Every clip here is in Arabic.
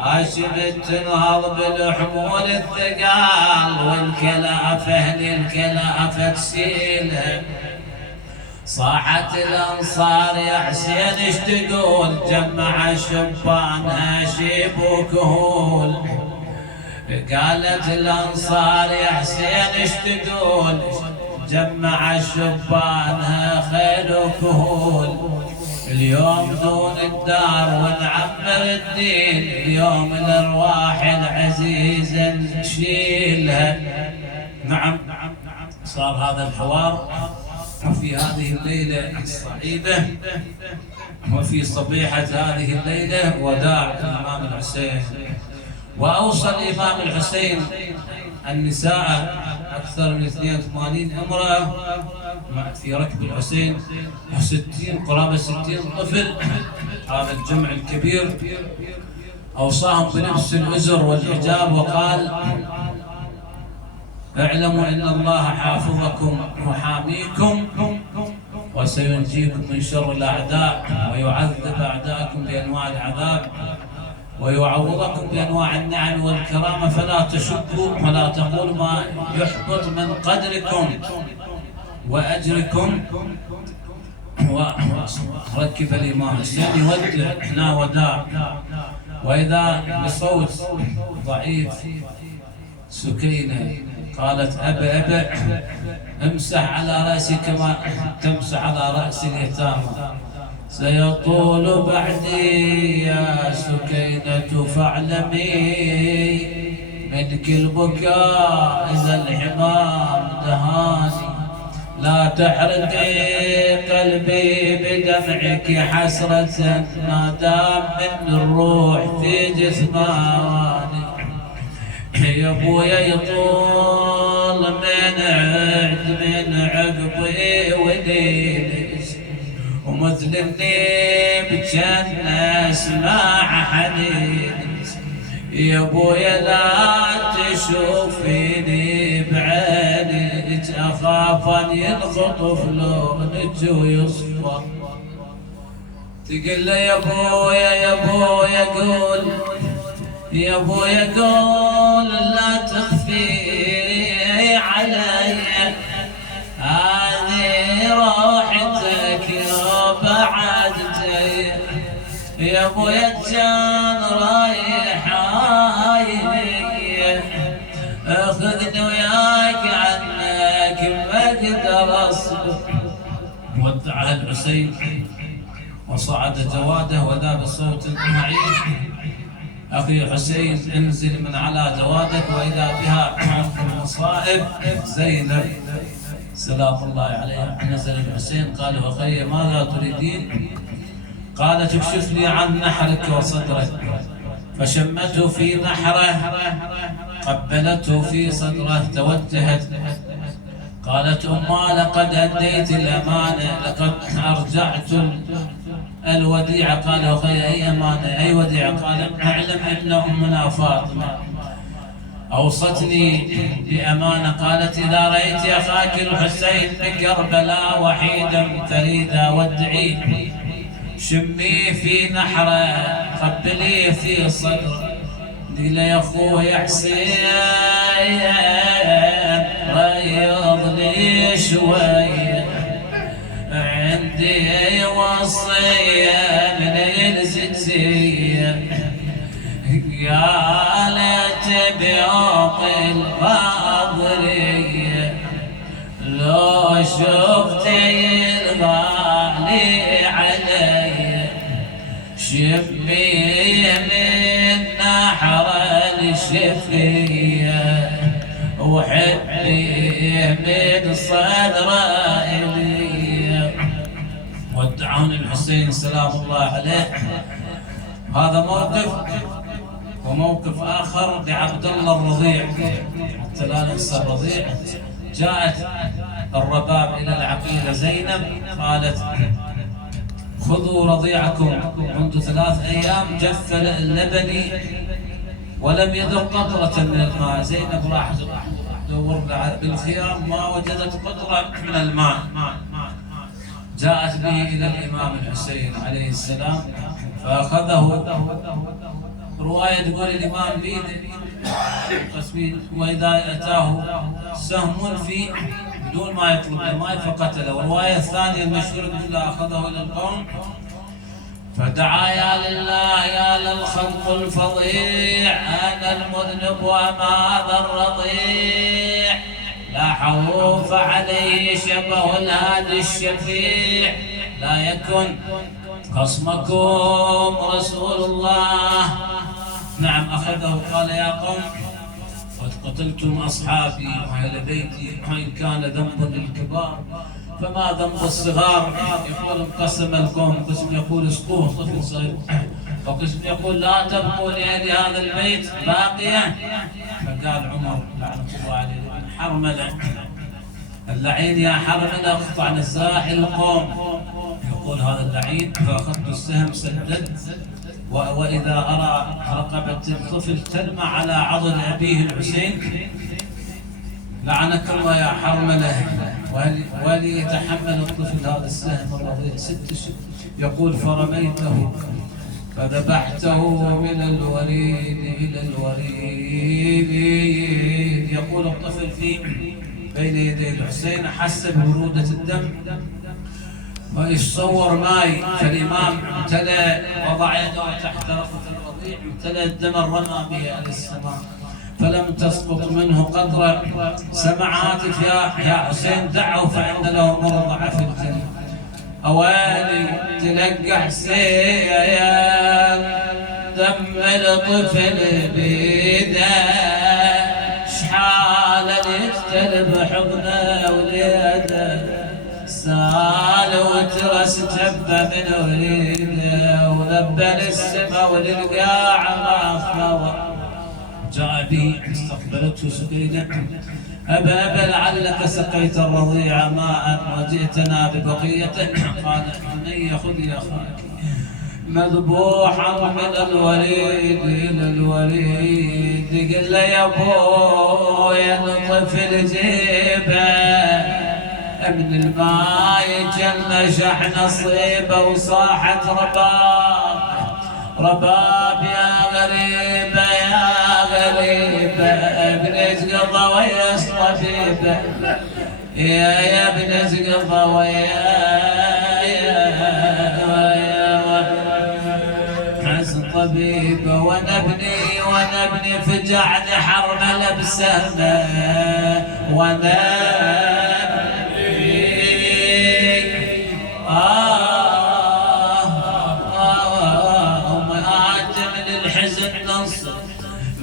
هاشم تنهض بالحمول الثقال والكلافه للكلافه تشيلها. صاحت الانصار يا حسين ايش تقول؟ جمع الشبان شيب وكهول. قالت الانصار يا حسين ايش تقول؟ جمع الشبان خيل وكهول. اليوم دون الدار ونعمر الدين، اليوم الارواح العزيزه نشيلها. نعم، صار هذا الحوار وفي هذه الليله الصعيده وفي صبيحه هذه الليله وداع الامام الحسين. واوصى الامام الحسين النساء اكثر من 82 امراه في ركب الحسين، 60 قرابه 60 طفل، هذا الجمع الكبير. اوصاهم بلبس الازر والحجاب وقال: اعلموا ان الله حافظكم وحاميكم وسينجيكم من شر الاعداء ويعذب اعداءكم بانواع العذاب ويعوضكم بانواع النعم والكرامه، فلا تشكوا ولا تقولوا ما يحبط من قدركم واجركم. وركب الامام حسين يودع هنا وداع، واذا بصوت ضعيف سكينه قالت: أبا امسح على رأسي كما تمسح على رأس اليتامى، سيطول بعدي يا سكينة فاعلمي، منك البكاء إذا الحمام دهاني، لا تحرقي قلبي بدمعك حسرة ما دام من الروح في جسماني. يا ابويا يطول من عقبي وليلي، ومثل النيب كان اسمع حنين. يا ابويا لا تشوفيني بعينك، اخاف ان ينخطف لونك ويصفى. تقول له: يا ابويا يا ابويا قول، يا ابويا قول لا تخفي علي، هذه روحتك يا بعد جاي. يا ابويا كان رايح عايني، اخذني وياك عنك ما اقدر اصبر. ودعها الحسين وصعد جواده وذا بصوت ضعيف: أخي حسين انزل من على جوادك. وإذا بها في المصائب زينب سلام الله عليها. نزل الحسين قال: أخي ماذا تريدين؟ قالت: اكشف لي عن نحرك وصدرك. فشمته في نحره، قبلته في صدره، توجهت قالت: أما لقد أديت الأمانة، لقد أرجعت الوديعة. قال: أخي أي أمانة أي وديعة؟ قال: أعلم أن أمنا فاطمة أوصتني بأمانة، قالت: إذا رأيت أخاك الحسين بكربلاء وحيدا فريدا وادعيه، شميه في نحره، قبليه في صدره، قل يا أخوي حسين ريض لي شوية، عندي وصية من الزكزية، قالت بيوم الغاضرية لو شفتي الغالي علي، شمي من نحر الشفية وحبي من صدره إلي. ودعون الحسين سلام الله عليه. هذا موقف. وموقف آخر لعبد الله الرضيع، حتى لا ننسى الرضيع. جاءت الرباب إلى العقيلة زينب قالت: خذوا رضيعكم، منذ 3 أيام جف اللبن ولم يذق قطرة من الماء. زينب راحت تدور بالخيام ما وجدت قطرة من الماء. جاءت به إلى الإمام الحسين عليه السلام فأخذه رواية تقول الإمام بيد وإذا أتاه سهم في بدون ما يطلب الماء فقتله. والرواية الثانية المشهورة تقول أخذه إلى القوم فدعا يا لله يا للخلق الفظيع أنا المذنب وما هذا الرضيع لاحظوا فعليه شبه الهادي الشفيع لا يكن خصمكم رسول الله. نعم أخذه قال يا قوم قد قتلتم أصحابي وأهل بيتي وإن كان ذنب للكبار فما ذنب الصغار. يقول انقسم القوم، قسم يقول اسقوه طفل صغير وقسم يقول لا تبقوا لأهل هذا البيت باقية. فقال عمر لعنة الله عليه حرملة اللعين يا حرملة اقطع نساح القوم. يقول هذا اللعين فأخذت السهم سدد وإذا أرى رقبة الطفل تلمع على عضد أبيه الحسين لعنك الله يا حرملة وليتحمل الطفل هذا السهم الرضيع 6 شهور. يقول فرميته فذبحته من الوريد إلى الوريد. يقول الطفل في بين يدي الحسين أحس ببرودة الدم ويتصور ماي فالإمام امتلأ وضع يده تحت رفة الرضيع امتلأ الدم رمى به إلى السماء فلم تسقط منه قطرة. سمع هاتف يا حسين دعه فإن له مرضعة في الجنة. أوالي تلقى حسين دم الطفل بيده شحال يجتلب حضنه وليده سال وترس جبه من وليده ولبن السما وللقاع ما خاوى. جاء به استقبلته سكينة أبا لعلك سقيت الرضيع ماء وجئتنا ببقيته. قال بني خذ يا أخاك مذبوحا من الوريد إلى الوريد. قل له يا ابويا الطفل جيبه من الماء جل شحن صيبه وصاحت رباب يا غريبه يا غريبه ابن زقضه ويا الطبيبه يا ابن زقضه ويا طبيبه وانا ابني فجعني حرمله بسهمه وانا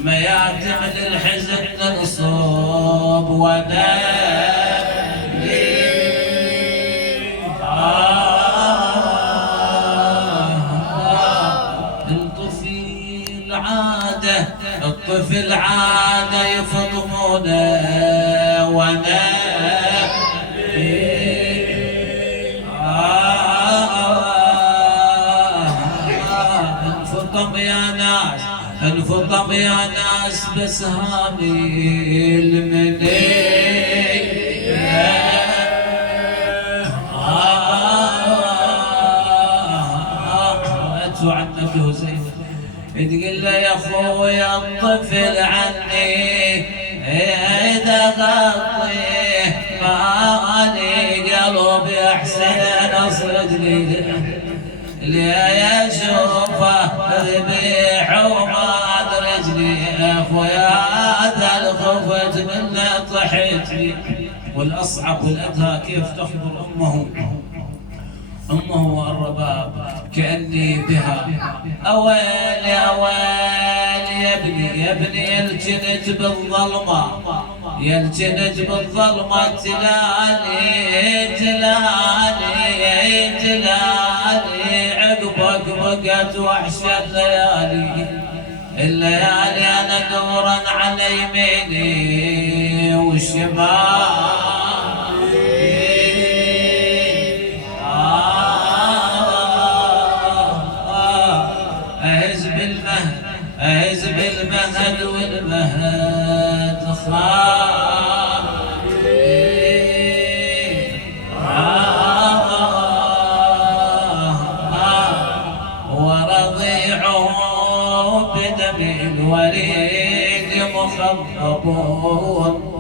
مياتم للحزن ننصب وانا الطفل عادة يفضمونه وانا انفضم يا ناس انفضم يا ناس بسهامي المنيه عنك زين تقول له يا اخويا الطفل عني اذا غطيه مالي قلب يا حسين اصرد لي اشوفه ذبيح وما رجلي يا اخويا هذا الخفت منه طحت لي. والاصعب والادهى كيف تخبر امه والرباب كاني بها اويل يا اويل يا ابني الجنت بالظلمه يا الجنت بالظلمه تلالي عقبك بقت وحش الليالي انا نورا على يميني والشمال أهز بالمهد والمهد ورضيعه بدم بالوريد مخضبون